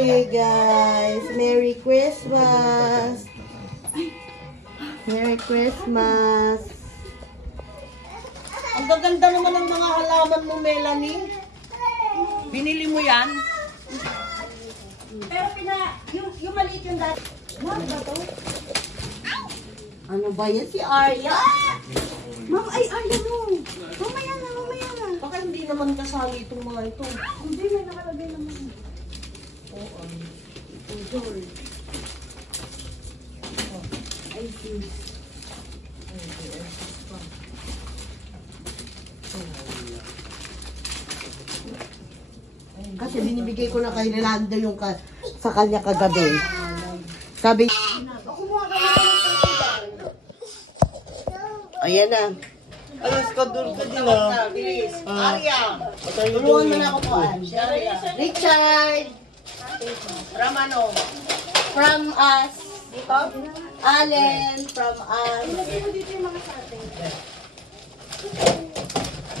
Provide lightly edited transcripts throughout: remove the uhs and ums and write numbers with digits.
Okay, guys. Merry Christmas. Merry Christmas. Ang gaganda naman ng mga halaman mo, Melanie. Binili mo yan? Pero yung maliit yung dati. Ma'am, ba to? Ano ba yan? Si Arya? Ma'am, ay, Arya no. Mamaya na, mamaya na. Baka hindi naman kasali itong mga ito. Hindi, may nakalagay naman. Oo. Ay, sis. Kasi binibigay ko na kay Rolando yung sa kanya kagabi. Sabi, ayan na. Alas ka doon ka din ah. Bilis. Arya. Tulungan mo na ako po. Richard. From ano? From us. Allen. From us.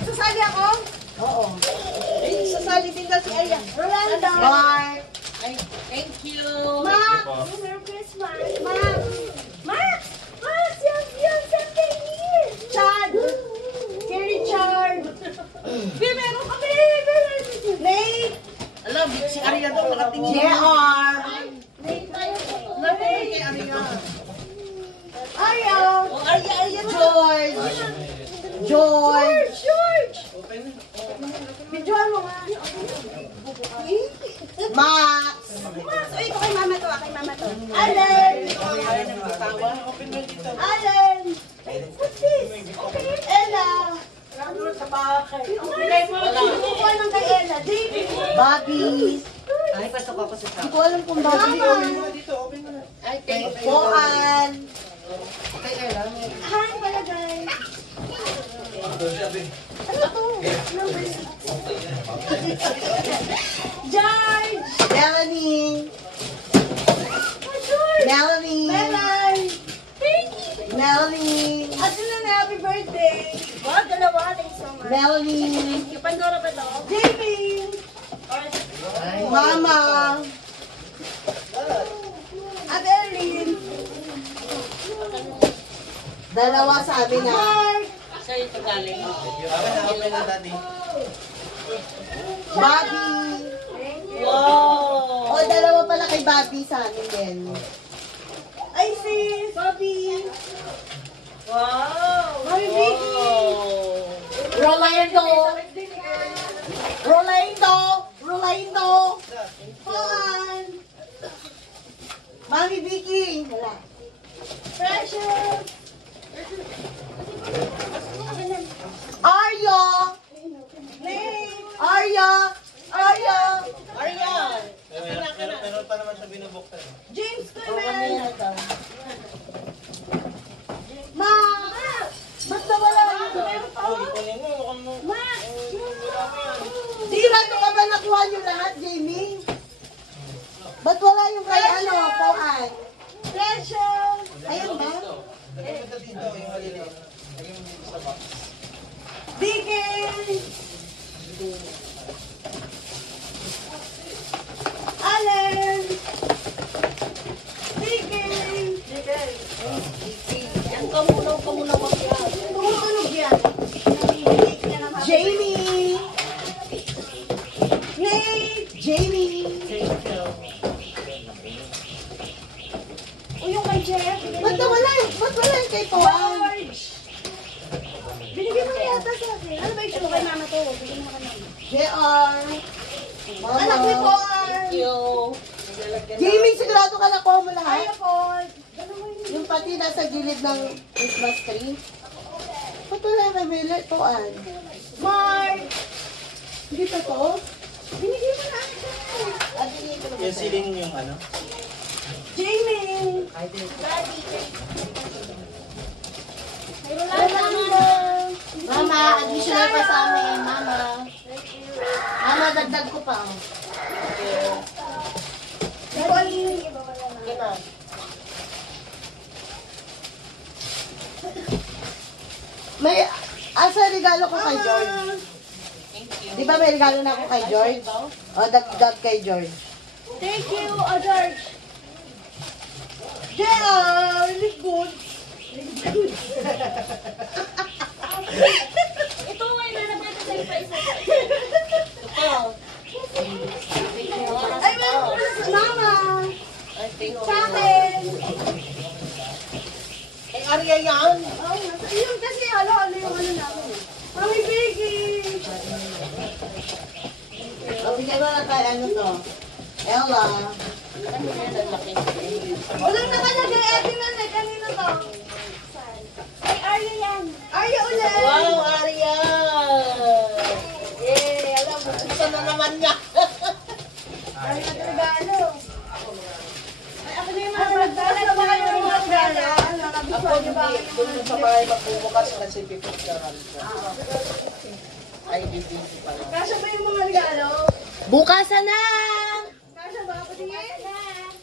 Sasali ako? Oo. Eh, sasali din ka si Arya. Rolando. Mark. Ay, thank you. Ma'am! Merry Christmas! Ma'am! Max! Max! Yan! Something here! Chad! Si Richard! Meron kami! Nate! Alam, si Arya daw nakatingin. JR. Nate tayo po. Nakatingin kay Arya. Arya! Oh, Arya. George. George. George! Videoan mo nga. Max. Max! Ay, ito kay mama to. Kay mama to. Allen! Allen! What's this? Okay. Ella! Sa bahay. Kukuha ng kay Ella. David! Bobby. Ay, pasok ako sa Hindi ko alam kung Bobby o Ay, thank you. Boan. Kay Ella. Hi, pala guys! Ano to? Number 6. George! Melanie. Oh, George! Melanie. Melan! Melanie. At sila na happy birthday! Wow, dalawa. Thanks so much. Melanie. Yung Pandora ba to? Jamie! Mama. At Erlyn! Dalawa sa amin na. Mark! Sa'yo ito galing. Bobby. Wow! O, dalawa pala kay Bobby sa amin din. Ay, sis! Bobby! Wow! Mami Vicky! Rolando. Rolando. Rolando. Juan! Mami Vicky. Precious! Arya. Nate! Arya. Arya. Arya! Meron pa naman siya binubuksan. James Clement! Ma! Ba't nawala yun? Meron pa? Ma! Sigurado ka ba nakuha niyo lahat, Jamie? Ba't wala yung kay ano, Poan? Precious! Ayun ba? Lagyan mo dito yung maliliit. Lagyan mo dito sa box. Dickens! Allen! Dickens! Yan, kamunaw wag yan. Tumutunog yan. Jamie. Nate! Jamie. Thank you. O yung kay Jeff. Ba't nawala? Ba't wala yung kay Poan? George! Binigyan mo yata sa akin. Ano ba yung kay mama to? Bigyan mo kay mama. JR. Anak ni Mama. Poan! Thank you. Jamie, sigurado ka nakuha mo Ay, lahat? ako. Dalawa yun. Yung pati nasa gilid ng Christmas tree. Ba't wala kay Bella? Poan. Mark! Hindi pa to? Binigyan mo na ako. Yung ceiling yung ano? Jamie! Rolando. Mama, additional pa sa amin. Mama. Mama, dagdag ko pa. Oh. May, asa regalo ko kay George? Di ba may regalo na ako kay George? O, dagdag kay George. Thank you, George. Yeah, really good. Ito ngayon na nabenta sa ipa isa. Ay, meron ko na sa mama. Sa akin. Ay, Arya yan. Oh, yun kasi halo-halo yung ano namin. Mami Biggie! O, bigyan mo na kay ano to. Ella. Walang nakalagay, Eddie na kanino to? Ay, Arya yan. Arya ulit! Wow, Arya. Yay, alam mo, gusto na naman niya. Arya na regalo. Ay, ako na yung mga magdala na mga yung mga regalo. Ako hindi, doon sa bahay magbubukas kasi pipicturean ko. Ay, bibisi pala. Kasya ba yung mga regalo? Bukasan na! Kasya ba? Patingin?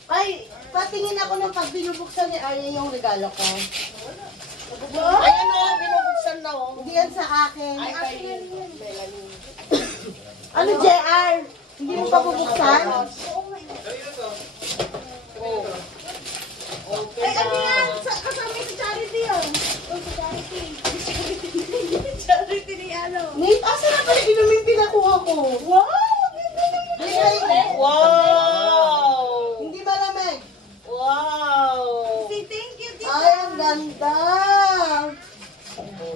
Ay, patingin ako ng pag binubuksan ni Arya yung regalo ko. Ay, ano, binubuksan na oh. Hindi yan sa akin. Ay, kay Melanie. Ano, JR? Hindi mo pa bubuksan? Ay, ano yan? Kasama yung sa charity yun. Oh, sa charity. Charity ni ano. Nate, asa na pala inumin pinakuha ko? Wow! Wow! Hindi malamig. Wow! Say thank you, tita. Ay, ang ganda!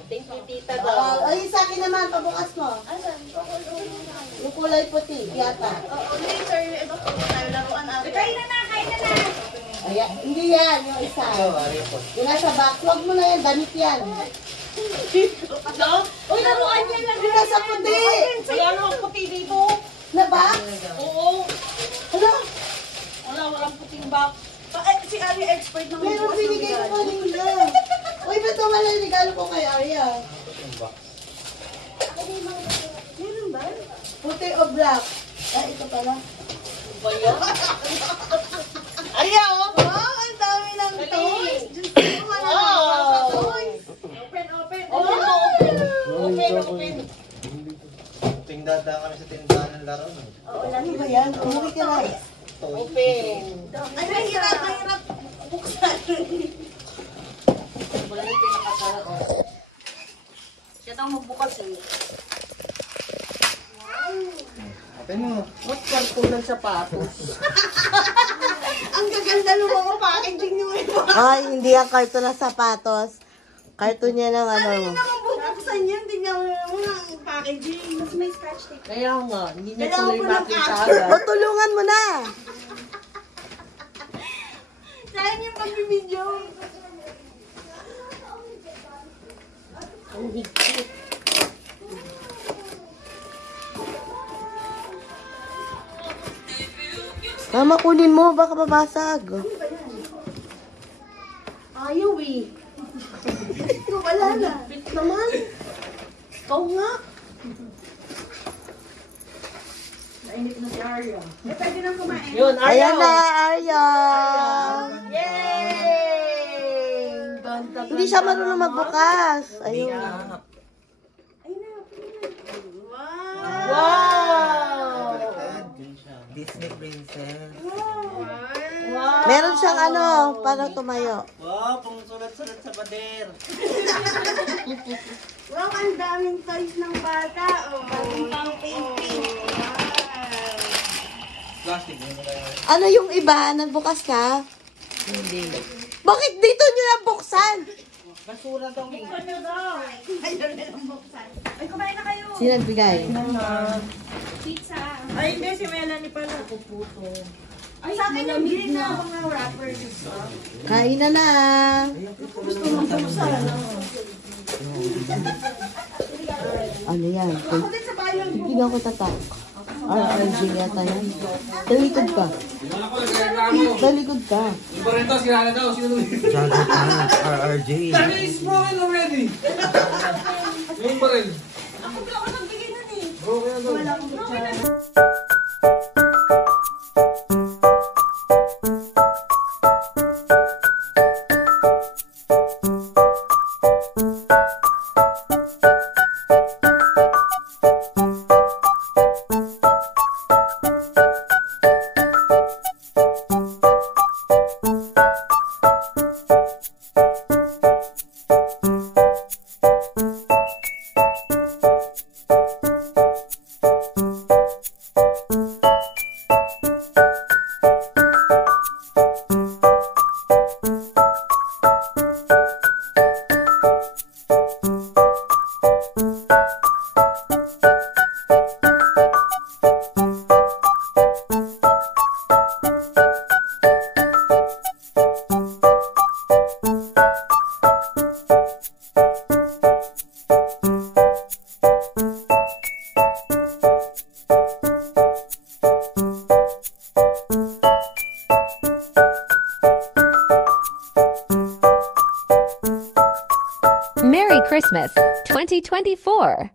Thank you, tita daw. Ay, sa akin naman, pabukas mo. Asan? Pakulong mo na. Yung kulay puti, yata. Oo, later. Iba po tayo laruan natin. Kain na na, kain na na. Ayan, hindi yan, yung isa. Yung nasa back, huwag mo na yan, damit yan. Uy, laruan yan lang. Yung nasa puti. Kaya naman puti dito. Na back? Oo. Hala, Wala, walang puting box. Si Ari expert naman. meron binigay ko kanina. Uy, ba't wala yung regalo ko kay Arya? Meron ba? Puti o black? Ay, ito pala. Ba yan? Arya, oh! Wow, ang dami ng toys. Diyos ko, wala Wow! toys. Open, open. Open. Tingdada kami sa tindahan ng laro. Oo, Ano ba yan? Umuwi ka na. Open. Ay, mahirap buksan. Wala yung pinakasara, oh. Siya daw magbukas, eh. Open mo. What karton ng sapatos? Ang gaganda ng mga packaging niyo ito. Ay, hindi yan karton na sapatos. Karton niya ng ano. Ano naman bubuksan yan? Tingnan mo naman ang packaging. Mas may scratch tape. Kaya nga, hindi niya Kailangan tuloy ko ng makita aso. agad. O, tulungan mo na. Sayang yung pagbibidyo. Ang higpit. Mama, kunin mo. Baka babasag. Ayaw eh. Wala na. Higpit naman. Ikaw nga. Nainit na si Arya. Eh, pwede nang kumain. Yun, Arya. Ayan na, Arya. Yay! Ganda, Hindi siya marunong magbukas. Ayun. Ay na. Wow! Disney princess. Wow! Meron siyang ano, para tumayo. Wow, pangsulat-sulat sa pader. Wow, ang daming toys ng bata. Oh, pang painting. Wow. Plastic, yun na tayo. Ano yung iba? Nagbukas ka? Hindi. Bakit dito nyo nabuksan? Basura daw. Ano daw? Ayaw nilang buksan. Ay, kumain na kayo. Sino nagbigay? Pizza. Ay, hindi. Si Melanie pala. Puputo. Ay, sa akin yung green na mga wrappers. Kain na na. Ano yan? Ako din sa bayan ko. Hindi ako tatak. RRG yata yan. Talikod ka. Talikod ka. Jago ka, RRJ. It's broken already. Yung pa rin. Ako din ako nagbigay nun eh. Broken na daw. Wala akong picture. Merry Christmas 2024!